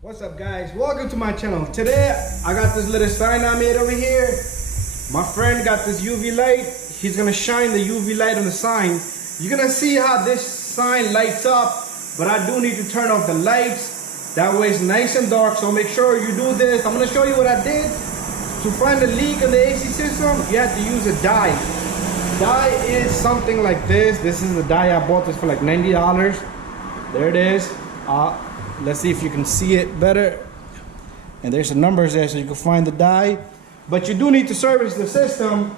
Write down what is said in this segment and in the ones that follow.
What's up, guys? Welcome to my channel. Today I got this little sign I made over here. My friend got this UV light. He's gonna shine the UV light on the sign. You're gonna see how this sign lights up, but I do need to turn off the lights. That way it's nice and dark, so make sure you do this. I'm gonna show you what I did. To find a leak in the AC system, you have to use a dye. Dye is something like this. This is the dye. I bought this for like $90. There it is. Let's see if you can see it better. And there's the numbers there so you can find the dye. But you do need to service the system.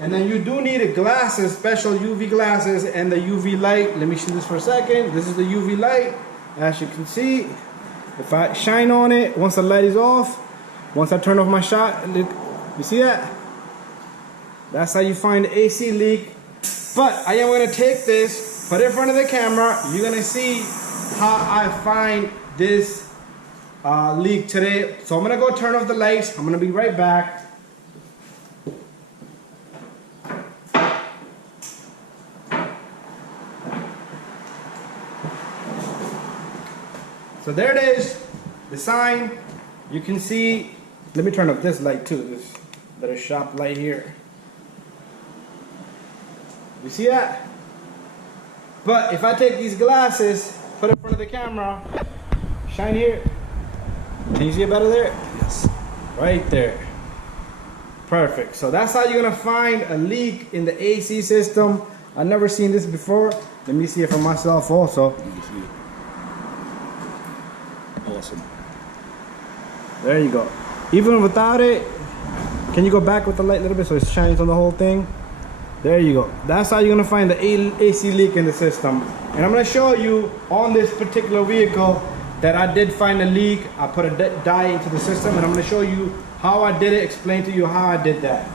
And then you do need glasses, special UV glasses, and the UV light. Let me see this for a second. This is the UV light. As you can see, if I shine on it, once the light is off, once I turn off my shot, look, you see that? That's how you find the AC leak. But I am going to take this, put it in front of the camera. You're going to see how I find this leak today. So I'm gonna go turn off the lights. I'm gonna be right back. So there it is, the sign. You can see, let me turn off this light too, this little shop light here. You see that? But if I take these glasses, put it in front of the camera, shine here. Can you see it better there? Yes. Right there. Perfect. So that's how you're gonna find a leak in the AC system. I've never seen this before. Let me see it for myself also. Awesome. There you go. Even without it, can you go back with the light a little bit so it shines on the whole thing? There you go. That's how you're gonna find the AC leak in the system. And I'm gonna show you on this particular vehicle that I did find a leak. I put a dye into the system, and I'm gonna show you how I did it, explain to you how I did that.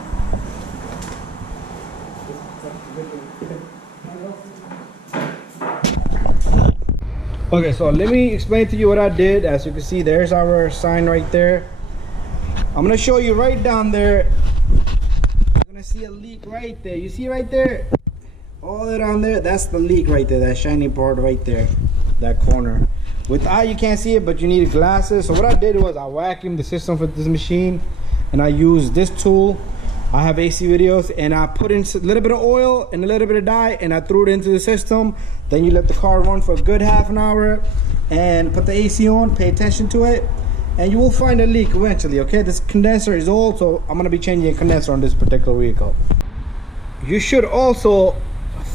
Okay, so let me explain to you what I did. As you can see, there's our sign right there. I'm gonna show you right down there. See a leak right there. You see right there, all that on there, that's the leak right there, that shiny part right there, that corner. With eye you can't see it, but you need glasses. So what I did was I vacuumed the system for this machine, and I used this tool. I have AC videos, and I put in a little bit of oil and a little bit of dye, and I threw it into the system. Then you let the car run for a good half an hour and put the AC on, pay attention to it, and you will find a leak eventually. Okay, this condenser is old, so I'm gonna be changing a condenser on this particular vehicle. You should also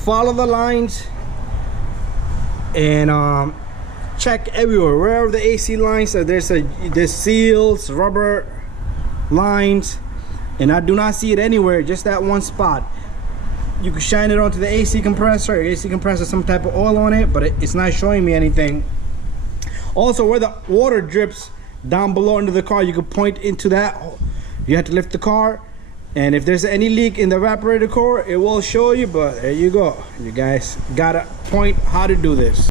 follow the lines and check everywhere, wherever the AC lines are. There's seals, rubber lines, and I do not see it anywhere, just that one spot. You can shine it onto the AC compressor. AC compressor, some type of oil on it, but it's not showing me anything. Also, where the water drips down below into the car, you can point into that. You have to lift the car, and if there's any leak in the evaporator core, it will show you. But there you go, you guys gotta point how to do this.